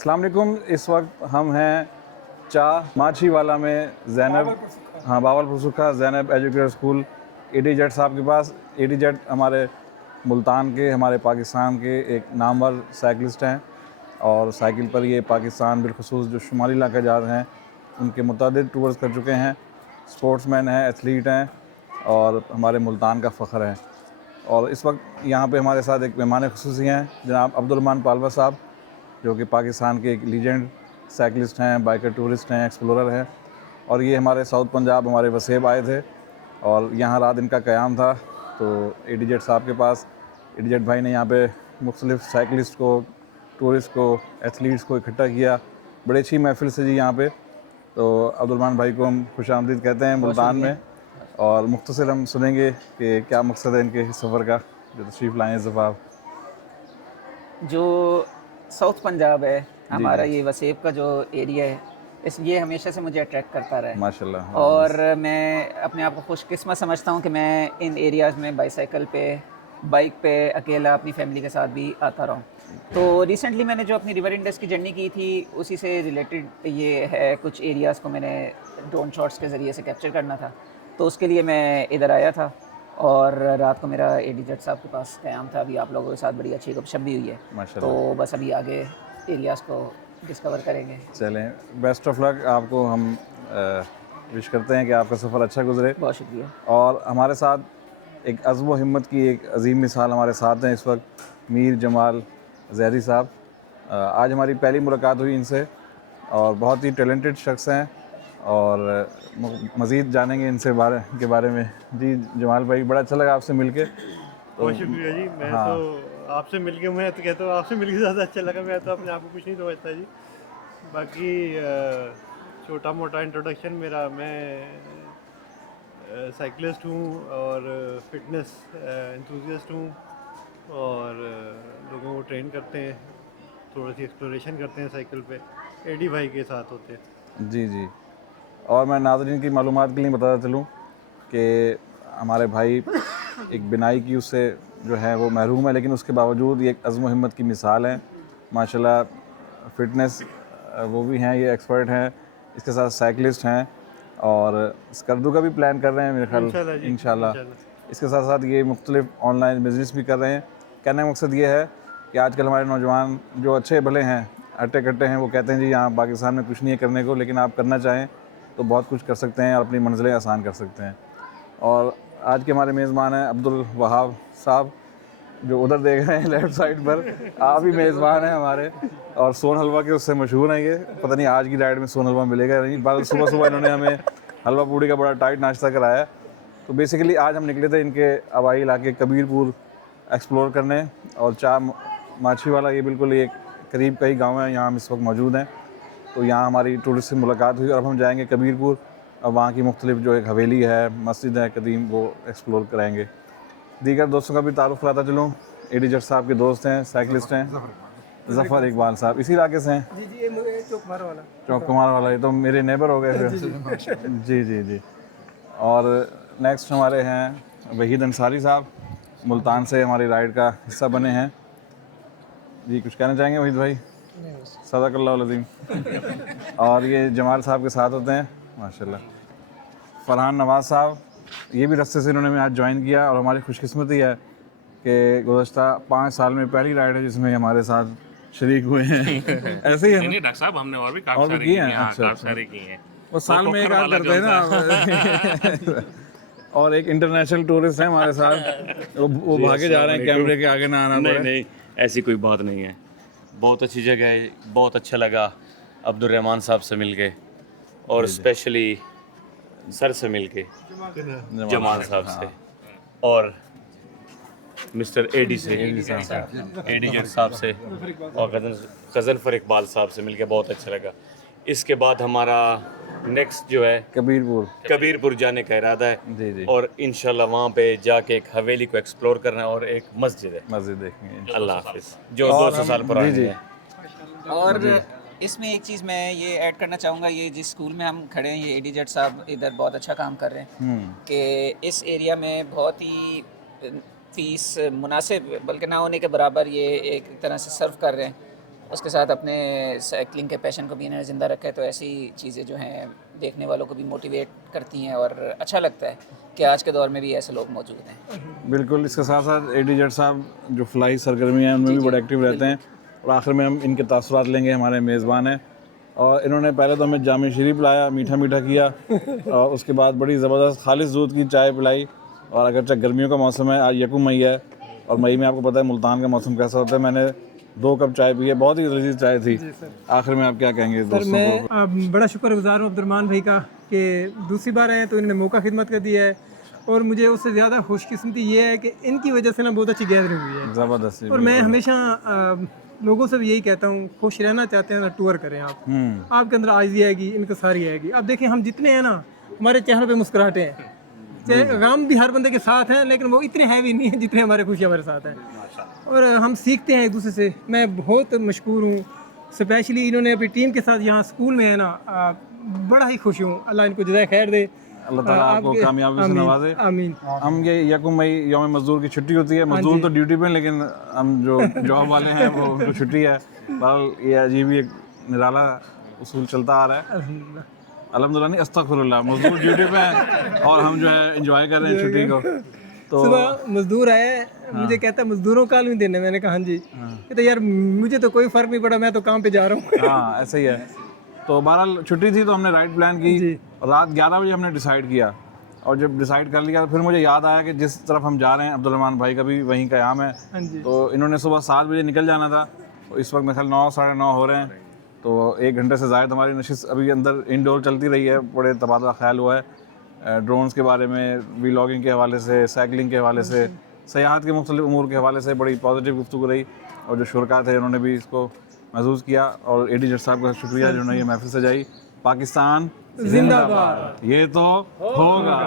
अस्सलाम वालेकुम। इस वक्त हम हैं माछीवाला में जैनब बावलपुर सुखा जैनब एजुकेटर स्कूल एडी जट साहब के पास। एडी जट हमारे मुल्तान के, हमारे पाकिस्तान के एक नामवर साइकिलिस्ट हैं और साइकिल पर ये पाकिस्तान बिलखुसूस जो शुमाली इलाके जा रहे हैं उनके मुतअद्दिद टूर्स कर चुके हैं। स्पोर्ट्समैन हैं, एथलीट हैं और हमारे मुल्तान का फ़ख्र है। और इस वक्त यहाँ पे हमारे साथ एक मेहमान ख़ुसूसी हैं जनाब अब्दुर्रहमान पालवा साहब, जो कि पाकिस्तान के एक लीजेंड साइकिलिस्ट हैं, बाइकर टूरिस्ट हैं, एक्सप्लोरर हैं। और ये हमारे साउथ पंजाब हमारे वसेब आए थे और यहाँ रात इनका क़याम था, तो एडी जट साहब के पास एडी जट भाई ने यहाँ पे मुख्तलिफ़ साइकिलिस्ट को, टूरिस्ट को, एथलीट्स को इकट्ठा किया। बड़ी अच्छी महफ़िल से जी यहाँ पे। तो अब्दुर्रहमान भाई को हम खुशामदीद कहते हैं मुल्तान में, और मुख्तसर हम सुनेंगे कि क्या मकसद है इनके सफ़र का जो तशरीफ़ लाए हैं ज़फ़ाफ। जो साउथ पंजाब है हमारा, ये वसेब का जो एरिया है, ये हमेशा से मुझे अट्रैक्ट करता रहा है माशाल्लाह। और मैं अपने आप को खुशकिस्मत समझता हूँ कि मैं इन एरियाज़ में बाईसाइकिल पे, बाइक पे, अकेला अपनी फैमिली के साथ भी आता रहा हूँ। तो रिसेंटली मैंने जो अपनी रिवर इंडस की जर्नी की थी उसी से रिलेटेड ये है, कुछ एरियाज़ को मैंने ड्रोन शॉट्स के ज़रिए से कैप्चर करना था, तो उसके लिए मैं इधर आया था और रात को मेरा एडी जट साहब के पास क़याम था। अभी आप लोगों के साथ बड़ी अच्छी गपशप भी हुई है, तो बस अभी आगे एरियाज़ को डिस्कवर करेंगे। चलें, बेस्ट ऑफ लक आपको। हम विश करते हैं कि आपका सफ़र अच्छा गुजरे। बहुत शुक्रिया। और हमारे साथ एक अज़्म व हिम्मत की एक अजीम मिसाल हमारे साथ हैं इस वक्त, मीर जमाल ज़हरी साहब। आज हमारी पहली मुलाकात हुई इनसे और बहुत ही टैलेंटेड शख्स हैं और मज़ीद जानेंगे इनसे के बारे में। जी जमाल भाई, बड़ा अच्छा लगा आपसे मिलके। बहुत शुक्रिया जी। मैं तो आपसे मिलके, मैं तो कहता हूँ आपसे मिलके ज़्यादा अच्छा लगा। मैं तो अपने आप को कुछ नहीं समझता जी। बाकी छोटा मोटा इंट्रोडक्शन मेरा, मैं साइकिलिस्ट हूँ और फिटनेस एंथुसियास्ट हूँ और लोगों को ट्रेन करते हैं, थोड़ी सी एक्सप्लोरेशन करते हैं साइकिल पे, एडी भाई के साथ होते हैं। जी जी। और मैं नाज़रीन की मालूमात के लिए बताता चलूँ कि हमारे भाई एक बिनाई की उससे जो है वो महरूम है, लेकिन उसके बावजूद ये एक अज़्म व हिम्मत की मिसाल है माशाल्लाह। फ़िटनेस वो भी हैं, ये एक्सपर्ट हैं, इसके साथ साइकिलिस्ट हैं और स्कर्दू का भी प्लान कर रहे हैं मेरे ख्याल इंशाल्लाह। इसके साथ साथ ये मुख्तलिफ़ ऑनलाइन बिज़नेस भी कर रहे हैं। कहने का मकसद ये है कि आजकल हमारे नौजवान जो अच्छे भले हैं, अट्टे कट्टे हैं, वो कहते हैं जी यहाँ पाकिस्तान में कुछ नहीं है करने को, लेकिन आप करना चाहें तो बहुत कुछ कर सकते हैं और अपनी मंजिलें आसान कर सकते हैं। और आज के हमारे मेज़बान हैं अब्दुल वहाब साहब, जो उधर देख रहे हैं लेफ़्ट साइड पर। आप ही मेज़बान हैं हमारे और सोन हलवा के उससे मशहूर हैं ये। पता नहीं आज की डाइट में सोन हलवा मिलेगा या नहीं। बस सुबह सुबह इन्होंने हमें हलवा पूड़ी का बड़ा टाइट नाश्ता कराया। तो बेसिकली आज हम निकले थे इनके आबाई इलाके कबीरपुर एक्सप्लोर करने, और माछीवाला ये बिल्कुल एक करीब का ही गाँव है, यहाँ हम इस वक्त मौजूद हैं। तो यहाँ हमारी टूरिस्ट से मुलाकात हुई और अब हम जाएंगे कबीरपुर और वहाँ की मुख्तलिफ जो एक हवेली है, मस्जिद है कदीम, वो एक्सप्लोर कराएंगे। दीगर दोस्तों का भी तारुफ कराता चलूँ। एडी जट साहब के दोस्त हैं, साइकिलिस्ट हैं, ज़फ़र इकबाल साहब इसी इलाके से हैं। जी जी, ये चौक कुमार वाला, ये तो मेरे नेबर हो गए फिर। जी जी जी। और नेक्स्ट हमारे हैं वहीद अंसारी साहब, मुल्तान से हमारी राइड का हिस्सा बने हैं। जी कुछ कहना चाहेंगे वहीद भाई? सदाकल्लाहुल अज़ीम। और ये जमाल साहब के साथ होते हैं माशाल्लाह। फरहान नवाज़ साहब, ये भी रस्ते से इन्होंने आज ज्वाइन किया और हमारी खुशकिस्मती है कि गुज़श्ता 5 साल में पहली राइड है जिसमें हमारे साथ शरीक हुए हैं। ऐसे ही है नहीं डॉक्टर साहब, हमने और भी और काफ़ी किए हैं। काफ़ी अच्छा। सारे किए हैं। वो साल में एक आध करते हैं ना। और एक इंटरनेशनल टूरिस्ट है हमारे साथ, वो भागे जा रहे हैं कैमरे के आगे ना आना नहीं पड़े। नहीं, ऐसी कोई बात नहीं है। बहुत अच्छी जगह है, बहुत अच्छा लगा अब्दुर्रहमान साहब से मिलके और स्पेशली सर से मिलके, जमाल साहब से और मिस्टर एडी से, एडी जट साहब से और गज़नफ़र इकबाल साहब से मिलके बहुत अच्छा लगा। इसके बाद हमारा नेक्स्ट जो है कबीरपुर जाने का इरादा है। जी जी। और इंशाल्लाह वहाँ पे जाके एक हवेली को एक्सप्लोर करना है और एक मस्जिद है, मस्जिद देखेंगे। अल्लाह हाफिज़, जो 200 साल पुरानी जी। है। और इसमें एक चीज़ मैं ये ऐड करना चाहूँगा, ये जिस स्कूल में हम खड़े हैं, ये एडी जट साहब इधर बहुत अच्छा काम कर रहे हैं कि इस एरिया में बहुत ही फ़ीस मुनासिब, बल्कि ना होने के बराबर ये एक तरह से सर्व कर रहे हैं उसके साथ अपने साइकिलिंग के पैशन को भी इन्होंने ज़िंदा रखा है। तो ऐसी चीज़ें जो हैं देखने वालों को भी मोटिवेट करती हैं और अच्छा लगता है कि आज के दौर में भी ऐसे लोग मौजूद हैं। बिल्कुल। इसके साथ साथ एडी जट साहब जो फ्लाई सरगर्मी हैं उनमें भी बड़े एक्टिव रहते हैं। और आखिर में हम इनके तासुरात लेंगे, हमारे मेज़बान हैं। और इन्होंने पहले तो हमें जाम शरीफ लाया, मीठा मीठा किया और उसके बाद बड़ी ज़बरदस्त खालिश दूध की चाय पिलाई। और अगरचे गर्मियों का मौसम है, आज यकम मई है और मई में आपको पता है मुल्तान का मौसम कैसा होता है। मैंने 2 कप चाय पी है, बहुत ही लजीज चाय थी। आखिर में आप क्या कहेंगे सर दोस्तों मैं को? बड़ा शुक्रगुजार हूँ अब्दुलरहमान भाई का कि दूसरी बार आए तो इन्होंने मौका खिदमत कर दिया है। और मुझे उससे ज़्यादा खुशकिस्मती ये है कि इनकी वजह से ना बहुत अच्छी गैदरिंग हुई है। ज़बरदस्त। और मैं हमेशा लोगों से भी यही कहता हूँ, खुश रहना चाहते हैं ना टूर करें आप। आपके अंदर आइज़ी आएगी, इनको सारी आएगी। अब देखिए हम जितने हैं ना, हमारे चेहरों पे मुस्कुराहटें हैं। चाहे गम भी हर बंदे के साथ हैं लेकिन वो इतने हैवी नहीं है जितने हमारे खुशी हमारे साथ हैं। और हम सीखते हैं एक दूसरे से। मैं बहुत मशकूर हूँ, स्पेशली इन्होंने अपनी टीम के साथ यहाँ स्कूल में है ना, बड़ा ही खुश हूँ। अल्लाह इनको जज़ाए खैर दे, अल्लाह ताला आपको कामयाबी से नवाजे। आमीन। हम ये यकम मई यौम मजदूर की छुट्टी होती है, मजदूर तो ड्यूटी पे हैं, लेकिन हम जो जॉब वाले हैं वो उनको छुट्टी है। बहरहाल ये अजीब ही एक निराला उसूल चलता आ रहा है। अल्हम्दुलिल्लाह नहीं, अस्तगफिरुल्लाह। मजदूर ड्यूटी पे हैं और हम जो है एंजॉय कर रहे हैं छुट्टी को। तो सुबह मजदूर आए, मुझे कहता है मजदूरों का नहीं देने। मैंने कहा हाँ जी। कहते यार मुझे तो कोई फ़र्क नहीं पड़ा, मैं तो काम पे जा रहा हूँ। हाँ ऐसा ही है। तो बहरहाल छुट्टी थी तो हमने राइड प्लान की। रात 11 बजे हमने डिसाइड किया और जब डिसाइड कर लिया तो फिर मुझे याद आया कि जिस तरफ हम जा रहे हैं अब्दुलरहमान भाई का भी वहीं क़याम है। हाँ जी। तो इन्होंने सुबह 7 बजे निकल जाना था। तो इस वक्त मेरे ख्याल 9 साढ़े 9 हो रहे हैं। तो 1 घंटे से ज़ायद हमारी नशिस्त अभी अंदर इंडोर चलती रही है। बड़े तबादला ख्याल हुआ है ड्रोन्स के बारे में, वीलॉगिंग के हवाले से, साइकिलिंग के हवाले से, सयाहत के मुख्तलिफ उमूर के हवाले से बड़ी पॉजिटिव गुफ्तगू रही। और जो शुरका थे उन्होंने भी इसको महसूस किया। और एडी जट साहब का शुक्रिया जिन्होंने ये महफिल सजाई। पाकिस्तान जिंदाबाद। ये तो होगा।